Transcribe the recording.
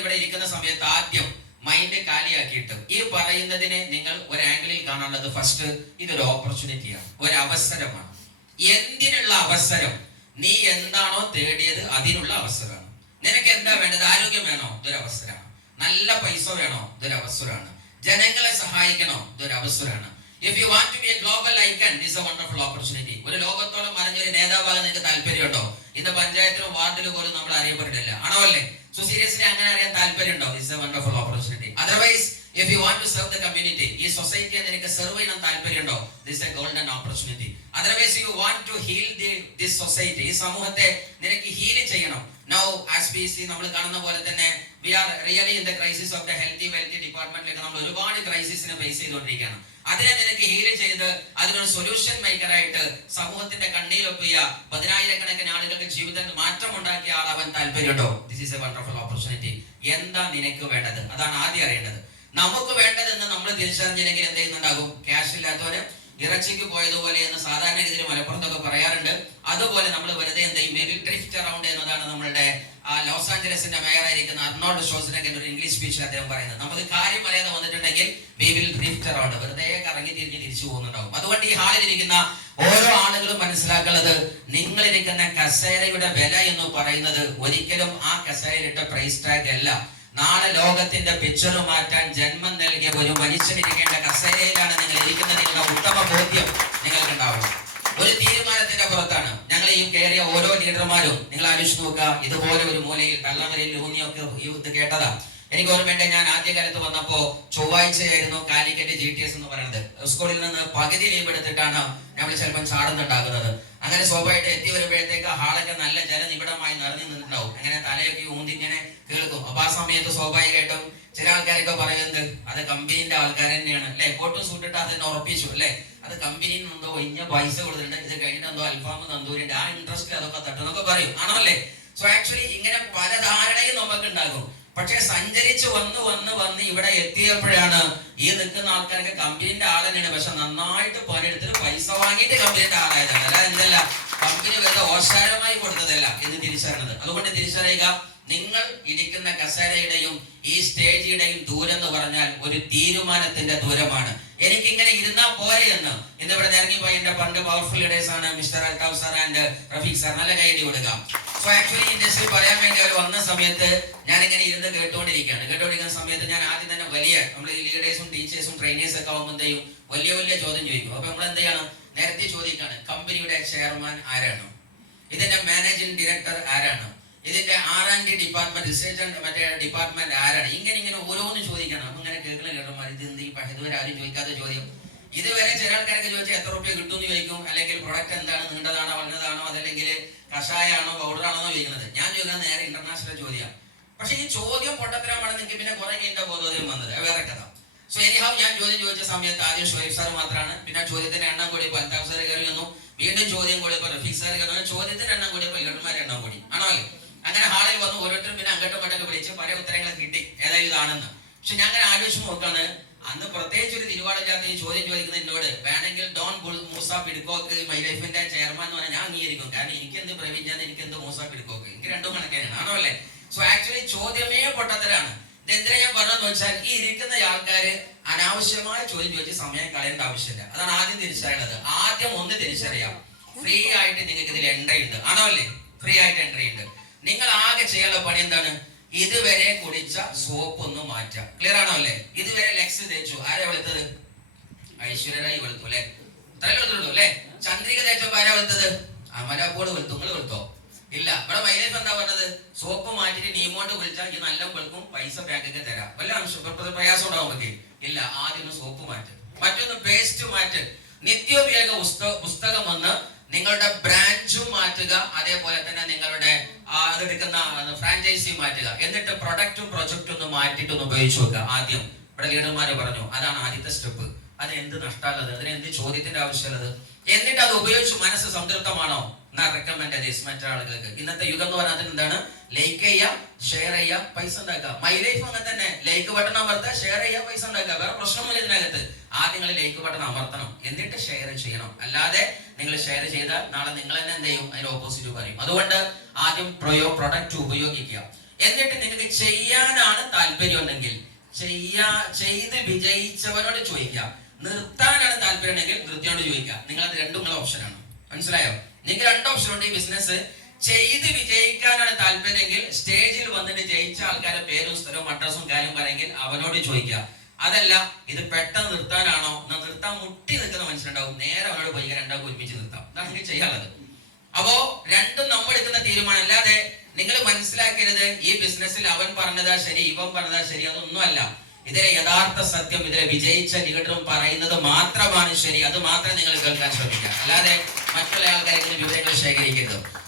ഇവിടെ ഇരിക്കുന്ന സമയത്ത് ആദ്യം മൈൻഡ് കാലിയാക്കിയിട്ട് ഈ പറയുന്നതിനെ നിങ്ങൾ ഒരു ആംഗിളിൽ കാണാനുള്ളത്, ഫസ്റ്റ് ഇതൊരു ഓപ്പർച്യൂണിറ്റിയാണ്, ഒരു അവസരമാണ്. എന്തിനുള്ള അവസരം? നീ എന്താണോ തേടിയത് അതിനുള്ള അവസരമാണ്. നിനക്ക് എന്താ വേണ്ടത്? ആരോഗ്യം വേണോ? ഇതൊരു അവസരമാണ്. നല്ല പൈസ വേണോ? ഇതൊരു അവസരമാണ്. ജനങ്ങളെ സഹായിക്കണോ? ഇതൊരു അവസരമാണ്. If you want to be a global icon, this is a wonderful opportunity. ഒരു ലോകത്തോളം അറിഞ്ഞൊരു നേതാവാകാൻ നിങ്ങൾക്ക് താല്പര്യമുണ്ടോ? ഇന്ന് പഞ്ചായത്തിലും വാർഡിലും പോലും നമ്മൾ അറിയപ്പെട്ടിട്ടില്ല, ആണോ അല്ലേ? സോ സീരിയസ്ലി അങ്ങനെ അറിയാൻ താല്പര്യമുണ്ടോ? This is a wonderful opportunity. Otherwise, if you want to serve the community, ഈ സൊസൈറ്റിയെ നിനക്ക് സെർവ് ചെയ്യാൻ താല്പര്യമുണ്ടോ? This is a golden opportunity. Otherwise, you want to heal this society, ഈ സമൂഹത്തെ നിനക്ക് ഹീൽ ചെയ്യണം. Now, as we see, നമ്മൾ കാണുന്ന പോലെ തന്നെ we are really in the crisis of the healthy wealthy department. നമ്മൾ ഒരുപാട് ക്രൈസിസിനെ ഫേസ് ചെയ്തുകൊണ്ടിരിക്കുകയാണ്. അതിനെ നിനക്ക് ഹീൽ ചെയ്ത് അതിനൊരു സൊല്യൂഷൻ മേക്കർ ആയിട്ട് സമൂഹത്തിന്റെ കണ്ണീരൊപ്പിയ 10,000-കണക്കിന് ആളുകൾക്ക് ജീവിതത്തിൽ മാറ്റം ഉണ്ടാക്കിയ ആളാവാൻ താല്പര്യമുണ്ടോ? This is A wonderful opportunity. എന്താ നിനക്ക് വേണ്ടത്? അതാണ് ആദ്യം അറിയേണ്ടത്. നമുക്ക് വേണ്ടതെന്ന് നമ്മൾ തിരിച്ചറിഞ്ഞില്ലെങ്കിൽ എന്ത് ചെയ്യുന്നുണ്ടാകും? ക്യാഷ് ഇല്ലാത്തവര് ഇറച്ചിക്ക് പോയതുപോലെ എന്ന് സാധാരണ രീതിയിൽ മലപ്പുറത്തൊക്കെ പറയാറുണ്ട്. അതുപോലെ നമ്മൾ വെറുതെ എന്ത് ചെയ്യും? വി വിൽ ഡ്രിഫ്റ്റ് അറൗണ്ട് എന്നതാണ് നമ്മളുടെ ലോസ് ആഞ്ചലസിന്റെ മേയർ ആയിരിക്കുന്ന അർണോൾഡ് ഷ്വാസ്നെഗർ ഒരു ഇംഗ്ലീഷ് സ്പീച്ചിൽ അദ്ദേഹം പറയുന്നത്. നമുക്ക് കാര്യം അറിയാതെ വന്നിട്ടുണ്ടെങ്കിൽ വി വിൽ ഡ്രിഫ്റ്റ് അറൗണ്ട്, വെറുതെ കറങ്ങി തിരിച്ചു പോകുന്നുണ്ടാവും. അതുകൊണ്ട് ഈ ഹാളിൽ ഇരിക്കുന്ന ഓരോ ആളുകളും മനസ്സിലാക്കുന്നത്, നിങ്ങളിരിക്കുന്ന കസേരയുടെ വില എന്ന് പറയുന്നത് ഒരിക്കലും ആ കസേരയിലിട്ട പ്രൈസ് ടാഗ് അല്ല. നാളെ ലോകത്തിന്റെ പിക്ചർ മാറ്റാൻ ജന്മം നൽകിയ ഒരു മനുഷ്യനിരിക്കേണ്ട കസേരയിലാണ് നിങ്ങൾ ഇരിക്കുന്നതിനുള്ള ഉത്തമ ബോധ്യം നിങ്ങൾക്കുണ്ടാവും. ഒരു തീരുമാനത്തിന്റെ പുറത്താണ് ഞങ്ങൾ ഈ കയറിയ ഓരോ ലീഡർമാരും. നിങ്ങൾ ആലോചിച്ച് നോക്കുക, ഇതുപോലെ ഒരു മൂലയിൽ കള്ളവരയിൽ ഊന്നിയൊക്കെ ഇത് കേട്ടതാ. എനിക്ക് ഓർമ്മയുണ്ട്, ഞാൻ ആദ്യകാലത്ത് വന്നപ്പോ ചൊവ്വാഴ്ചയായിരുന്നു കാലിക്കറ്റ് GTS എന്ന് പറയുന്നത്. സ്കൂളിൽ നിന്ന് പകുതി ലീവ് എടുത്തിട്ടാണ് നമ്മൾ ചിലപ്പോൾ ചാടുന്നുണ്ടാകുന്നത്. അങ്ങനെ സ്വാഭാവികമായിട്ട് എത്തി വരുമ്പോഴത്തേക്ക് ഹാളൊക്കെ നല്ല ജനനിബിഡമായി നിറഞ്ഞു നിന്നിട്ടുണ്ടാവും. അങ്ങനെ തലയൊക്കെ ഊന്തിങ്ങനെ കേൾക്കും. അപ്പൊ ആ സമയത്ത് സ്വാഭാവികമായിട്ടും ചില ആൾക്കാരൊക്കെ പറയുന്നത് അത് കമ്പനീന്റെ ആൾക്കാർ തന്നെയാണ് അല്ലെ, കോട്ടും സൂട്ടിട്ട് അതിനെ ഉറപ്പിച്ചു അല്ലെ, അത് കമ്പനിയിൽ നിന്നെന്തോ ഇഞ്ഞ പൈസ കൊടുത്തിട്ടുണ്ട്, ഇത് കഴിഞ്ഞിട്ട് എന്തോ അൽഫാം തന്തൂരിന്റെ ആ ഇൻട്രസ്റ്റ് അതൊക്കെ തട്ടുന്നൊക്കെ പറയും, ആണോ അല്ലേ? സോ ആക്ച്വലി ഇങ്ങനെ പല ധാരണയും നമുക്ക് ഉണ്ടാകും. പക്ഷെ സഞ്ചരിച്ച് വന്ന് ഇവിടെ എത്തിയപ്പോഴാണ് ഈ നിൽക്കുന്ന ആൾക്കാരൊക്കെ കമ്പനിന്റെ ആൾ തന്നെയാണ്, പക്ഷെ നന്നായിട്ട് പണിയെടുത്തിട്ട് പൈസ വാങ്ങിയിട്ട് കമ്പനിന്റെ ആളായതാണ്. അല്ല എന്തല്ല, കമ്പനി വെറുതെ ഓശാരമായി കൊടുത്തതല്ല എന്ന് തിരിച്ചറിഞ്ഞത്. അതുകൊണ്ട് തിരിച്ചറിയുക, നിങ്ങൾ ഇരിക്കുന്ന കസേരയുടെയും ഈ സ്റ്റേജിയുടെയും ദൂരം എന്ന് പറഞ്ഞാൽ ഒരു തീരുമാനത്തിന്റെ ദൂരമാണ്. എനിക്കിങ്ങനെ ഇരുന്നാ പോരെ എന്ന് ഇന്നിവിടെ ഇറങ്ങിപ്പോയി എന്റെ പണ്ട് പവർഫുൾ ലീഡേഴ്സ് ആണ് mister Althaf sir and Rafiq sir. നല്ല കൈയടി കൊടുക്കാം. സോ ആക്ച്വലി ഇൻഡസ്ട്രി പറയാൻ വേണ്ടി അവർ വന്ന സമയത്ത് ഞാൻ ഇങ്ങനെ ഇരുന്ന് കേട്ടോണ്ടിരിക്കുന്ന സമയത്ത് ഞാൻ ആദ്യം തന്നെ വലിയ നമ്മൾ ഈ ലീഡേഴ്സും ടീച്ചേഴ്സും ട്രെയിനേഴ്സ് ഒക്കെ ആവുമ്പോൾ എന്ത് ചെയ്യും? വലിയ ചോദ്യം ചോദിക്കും. അപ്പൊ നമ്മൾ എന്ത് ചെയ്യണം? നേരത്തെ ചോദിക്കാണ്, കമ്പനിയുടെ ചെയർമാൻ ആരാണ്? ഇതിന്റെ മാനേജിംഗ് ഡയറക്ടർ ആരാണ്? ഇതിന്റെ R&D ഡിപ്പാർട്ട്മെന്റ്, റിസർച്ച് ആൻഡ് മറ്റേ ഡിപ്പാർട്ട്മെന്റ് ആരാണ്? ഇങ്ങനെ ഓരോന്ന് ചോദിക്കണം. അപ്പൊ ഇങ്ങനെ കേൾക്കുന്ന ലീഡർമാർ ഇത് എന്ത് ഇതുവരെ ആരും ചോദിക്കാത്ത ചോദ്യം. ഇതുവരെ ചില ആൾക്കാരൊക്കെ ചോദിച്ചാൽ എത്ര റുപ്യ കിട്ടുമെന്ന് ചോദിക്കും, അല്ലെങ്കിൽ പ്രൊഡക്റ്റ് എന്താണ്, നീണ്ടതാണോ വളഞ്ഞതാണോ, അതല്ലെങ്കിൽ കഷായാണോ പൗഡറാണോ എന്ന് ചോദിക്കുന്നത്. ഞാൻ ചോദിക്കുന്നത് നേരെ ഇന്റർനാഷണൽ ചോദ്യമാണ്. പക്ഷെ ഈ ചോദ്യം പൊട്ടത്തരമാണ്. നിങ്ങൾക്ക് പിന്നെ കുറെ കഴിഞ്ഞ ബോധോദയം വന്നത്, വേറെ കഥ. സോ എനിഹാവ് ഞാൻ ചോദിച്ച സമയത്ത് ആദ്യം ഷുഹൈബ് സാർ മാത്രമാണ്. പിന്നെ ചോദ്യത്തിന്റെ എണ്ണം കൂടിയപ്പോൾ അൽതാഫ് സാർ കയറി വന്നു. വീണ്ടും ചോദ്യം കൂടിയപ്പോൾ റഫീഖ് സാർ കയറി വന്നു. ചോദ്യത്തിന്റെ എണ്ണം കൂടിയപ്പോൾ ലീഡർമാരുടെ എണ്ണം കൂടി, ആണോ അല്ലേ? അങ്ങനെ ഹാളിൽ വന്ന് ഓരോരുത്തരും പിന്നെ അങ്ങോട്ടും ഇങ്ങോട്ടൊക്കെ വിളിച്ച് പല ഉത്തരങ്ങൾ കിട്ടി ഏതായാലും ഇതാണെന്ന്. പക്ഷെ ഞാൻ അങ്ങനെ ആലോചിച്ച് നോക്കാണ്, അന്ന് പ്രത്യേകിച്ച് ഒരു തിരുവാടില്ലാത്ത ഈ ചോദ്യം ചോദിക്കുന്ന എന്നോട് വേണമെങ്കിൽ ഡോൺ മൂസ പിഡ്കോക്ക് മൈ ലൈഫിന്റെ ചെയർമാൻ എന്ന് പറഞ്ഞാൽ ഞാൻ അംഗീകരിക്കും. കാരണം എനിക്ക് എന്ത് പ്രവീൺ, എനിക്ക് എന്ത് മൂസ പിഡ്കോക്ക്, എനിക്ക് രണ്ടും കണക്കാണ്, ആണോ അല്ലേ? സോ ആക്ച്വലി ചോദ്യമേ പൊട്ടത്തരാണ്. ഇതെന്തിനാ ഞാൻ പറഞ്ഞതെന്ന് വെച്ചാൽ ഈ ഇരിക്കുന്ന ആൾക്കാര് അനാവശ്യമായ ചോദ്യം ചോദിച്ച് സമയം കളയേണ്ട ആവശ്യമില്ല. അതാണ് ആദ്യം തിരിച്ചറിയുന്നത്. ആദ്യം ഒന്ന് തിരിച്ചറിയാം, ഫ്രീ ആയിട്ട് നിങ്ങൾക്ക് ഇതിൽ എൻട്രി ഉണ്ട്, ആണോ അല്ലേ? ഫ്രീ ആയിട്ട് എൻട്രി ഉണ്ട്. നിങ്ങൾ ആകെ ചെയ്യാനുള്ള പണി എന്താണ്? ഇതുവരെ കുടിച്ച സോപ്പ് ഒന്ന് മാറ്റാം. ക്ലിയർ ആണോ അല്ലേ? ഇതുവരെ ലെക്സ് തേച്ചു, ആരാ വെളുത്തത്? ഐശ്വര്യരായി വെളുത്തു അല്ലെ? തല വെളുത്തുള്ളൂ അല്ലെ? ചന്ദ്രിക തേച്ചപ്പോ ആരാ വെളുത്തത്? അമലാപ്പോട് വെളുത്തു. നിങ്ങൾ വെളുത്തോ? ഇല്ല. ഇവിടെ മൈലേജ് എന്താ പറഞ്ഞത്? സോപ്പ് മാറ്റിട്ട് നീമോണ്ട് വിളിച്ചാൽ ഈ നല്ല വെളുക്കും, പൈസ ബാക്കൊക്കെ തരാം. വല്ല പ്രയാസം ഉണ്ടാവും പറ്റി? ഇല്ല. ആദ്യം ഒന്ന് സോപ്പ് മാറ്റ്, മറ്റൊന്ന് പേസ്റ്റ് മാറ്റ്, നിത്യോപയോഗ പുസ്തകം ഒന്ന് നിങ്ങളുടെ ബ്രാഞ്ചും മാറ്റുക, അതേപോലെ തന്നെ നിങ്ങളുടെ അതെടുക്കുന്ന ഫ്രാഞ്ചൈസി മാറ്റുക. എന്നിട്ട് പ്രൊഡക്റ്റും പ്രൊജക്റ്റും ഒന്ന് മാറ്റിയിട്ട് ഒന്ന് ഉപയോഗിച്ച് നോക്കുക. ആദ്യം ഇവിടെ ലീഡർമാര് പറഞ്ഞു അതാണ് ആദ്യത്തെ സ്റ്റെപ്പ്. അത് എന്ത് നഷ്ടമുള്ളത്, അതിന് എന്ത് ചോദ്യത്തിന്റെ ആവശ്യമുള്ളത്? എന്നിട്ട് അത് ഉപയോഗിച്ച് മനസ്സ് സംതൃപ്തമാണോ എന്നാ റെക്കമെൻഡ് ചെയ്ത് മറ്റൊരാളുകൾക്ക്. ഇന്നത്തെ യുഗം എന്ന് പറഞ്ഞാൽ എന്താണ്? ലൈക്ക് ചെയ്യുക, ഷെയർ ചെയ്യുക, പൈസ ഉണ്ടാക്കുക. മൈ ലൈഫ് അങ്ങനെ തന്നെ. ലൈക്ക് ബട്ടൺ അമർത്തുക, ഷെയർ ചെയ്യുക, പൈസ ഉണ്ടാക്കുക. വേറെ പ്രശ്നമൊന്നുമില്ല ഇതിനകത്ത്. ആദ്യം നിങ്ങൾ ലൈക്ക് ബട്ടൺ അമർത്തണം, എന്നിട്ട് ഷെയർ ചെയ്യണം. അല്ലാതെ നിങ്ങൾ ഷെയർ ചെയ്താൽ നാളെ നിങ്ങൾ തന്നെ എന്ത് ചെയ്യും? അതിന് ഓപ്പോസിറ്റ് പറയും. അതുകൊണ്ട് ആദ്യം പ്രൊഡക്റ്റ് ഉപയോഗിക്കുക. എന്നിട്ട് നിങ്ങൾക്ക് ചെയ്യാനാണ് താല്പര്യം ഉണ്ടെങ്കിൽ ചെയ്ത് വിജയിച്ചവരോട് ചോദിക്കുക. നിർത്താനാണ് താല്പര്യം ഉണ്ടെങ്കിൽ നിർത്തിയോട് ചോദിക്കുക. നിങ്ങൾ അത് രണ്ടും നിങ്ങളുടെ ഓപ്ഷനാണ്. മനസ്സിലായോ? നിങ്ങൾക്ക് രണ്ട് ഓപ്ഷൻ ഉണ്ട്. ഈ ബിസിനസ് ചെയ്ത് വിജയിക്കാനാണ് താല്പര്യമെങ്കിൽ സ്റ്റേജിൽ വന്നിട്ട് ജയിച്ച ആൾക്കാരുടെ പേരും സ്ഥലവും അഡ്രസ്സും കാര്യം പറയെങ്കിൽ അവനോട് ചോദിക്കുക. അതല്ല ഇത് പെട്ടെന്ന് നിർത്താനാണോ, നിർത്താൻ മുട്ടി നിൽക്കുന്ന മനുഷ്യനുണ്ടാവും, നേരെ അവനോട് പോയി രണ്ടാമത് ഒരുമിച്ച് നിർത്താം. അതാണ് എനിക്ക് ചെയ്യാനുള്ളത്. അപ്പോ രണ്ടും നമ്മൾ എടുക്കുന്ന തീരുമാനം. അല്ലാതെ നിങ്ങൾ മനസ്സിലാക്കരുത് ഈ ബിസിനസ്സിൽ അവൻ പറഞ്ഞതാ ശരി, ഇവൻ പറഞ്ഞതാ ശരി, അതൊന്നുമല്ല. ഇതിലെ യഥാർത്ഥ സത്യം, ഇതിലെ വിജയിച്ച ലീഡറും പറയുന്നത് മാത്രമാണ് ശരി. അത് മാത്രമേ നിങ്ങൾ കേൾക്കാൻ ശ്രമിക്കുക. അല്ലാതെ മറ്റുള്ള ആൾക്കാരെ വിവരങ്ങൾ ശേഖരിക്കരുത്.